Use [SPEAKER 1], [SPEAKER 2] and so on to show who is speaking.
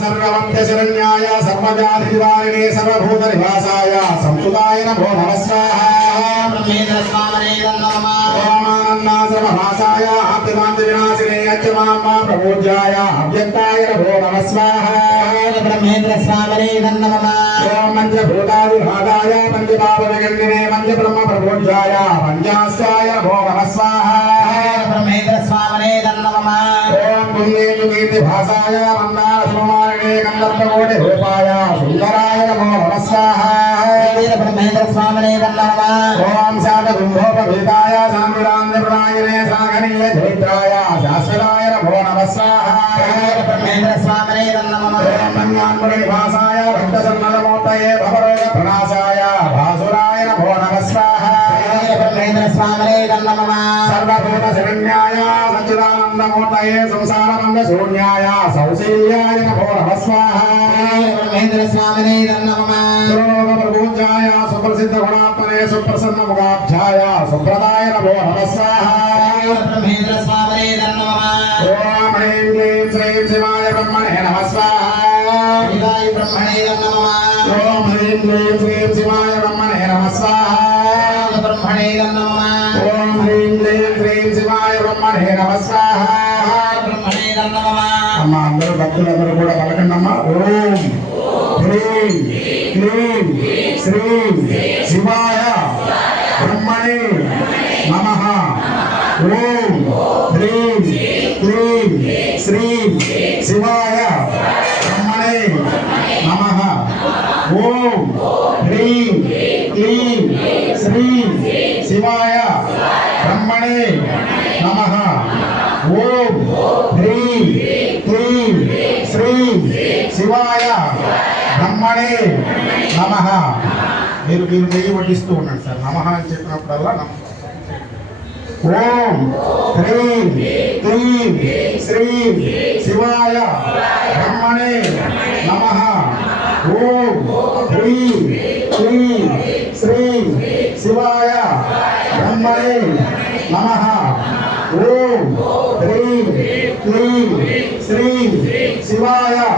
[SPEAKER 1] సర్వవంశరణ్యాయ సర్వజాతివారిణే సర్వభూతనివాసాయ సంస్కృతాయ నమో నమః స్వాహా ఓమానందాశ్రమవాసాయ ఆప్తిమాంతి వినాశినే అచ్చమాంబా ప్రపూజ్యాయ అవ్యక్తాయ నమో నమః స్వాహా
[SPEAKER 2] బ్రహ్మేంద్ర స్వామినే నమః
[SPEAKER 1] ఓం పంచభూతాదిభాగాయ పంచపాపవిగండినే పంచబ్రహ్మ ప్రపూజ్యాయ పంచాస్యాయ నమో ఓం పుణ్యేందు కీర్తి మందార సుమారిణే కందర్పకోటి రూపాయ సుందరాయ నమో నమస్వాహ
[SPEAKER 2] బ్రహ్మేంద్ర స్వామినే నమః
[SPEAKER 1] ఓం శాత కుంభోపభీతాయ సాంబిరాంధ్రప్రాయనే సాగనీయ చైత్రాయ శాశ్వతాయ నమో నమస్వాహ
[SPEAKER 2] బ్రహ్మేంద్ర స్వామినే నమః
[SPEAKER 1] ఓం మన్యాన్ముని నివాసాయ భక్తసన్నదమూర్తయే భవరోగ ప్రణాశాయ
[SPEAKER 2] బ్రహ్మేంద్ర స్వామినే నమః
[SPEAKER 1] సర్వభూత శరణ్యాయ సచ్చిదానందమూర్తయే సంసారమంగ శూన్యాయ సౌశీల్యాయ నమో నమః స్వాహా.
[SPEAKER 2] బ్రహ్మేంద్ర స్వామినే నమః
[SPEAKER 1] ప్రపూజ్యాయ సుప్రసిద్ధ గుణాత్మనే సుప్రసన్న ముఖాభ్యాయ సుప్రదాయ నమో నమః స్వాహా.
[SPEAKER 2] బ్రహ్మేంద్ర స్వామినే నమః
[SPEAKER 1] ఓం హ్రీం క్లీం శ్రీం శివాయ బ్రహ్మణే నమః స్వాహా.
[SPEAKER 2] శివాయ బ్రహ్మణే నమః
[SPEAKER 1] బ్రహ్మణే నమః స్వాహా
[SPEAKER 2] బ్రహ్మణే నమః
[SPEAKER 1] అమ్మ అందరూ భక్తులందరూ కూడా పలకండమ్మా ఓం. హ్రీం. క్లీం శ్రీం. శివాయ. బ్రహ్మణే నమః. ఓం. హ్రీం. క్లీం శ్రీం. శివాయ. బ్రహ్మణే నమః. ఓం. హ్రీం. క్లీం శ్రీం. శివాయ. బ్రహ్మణే నమ. ఓం హ్రీం క్లీం శ్రీ శివాయ బ్రహ్మణే నమ. మీరు మీరు నెయ్యి వడ్డిస్తూ ఉండండి సార్. నమ అని చెప్పినప్పుడల్లా నమ. ఓం హ్రీం క్లీం శ్రీం శివాయ బ్రహ్మణే నమ. ఓం హ్రీం క్లీం శ్రీం శివాయ బ్రహ్మణే నమ. ఓం. హ్రీం. క్లీం. శ్రీం. శివాయ.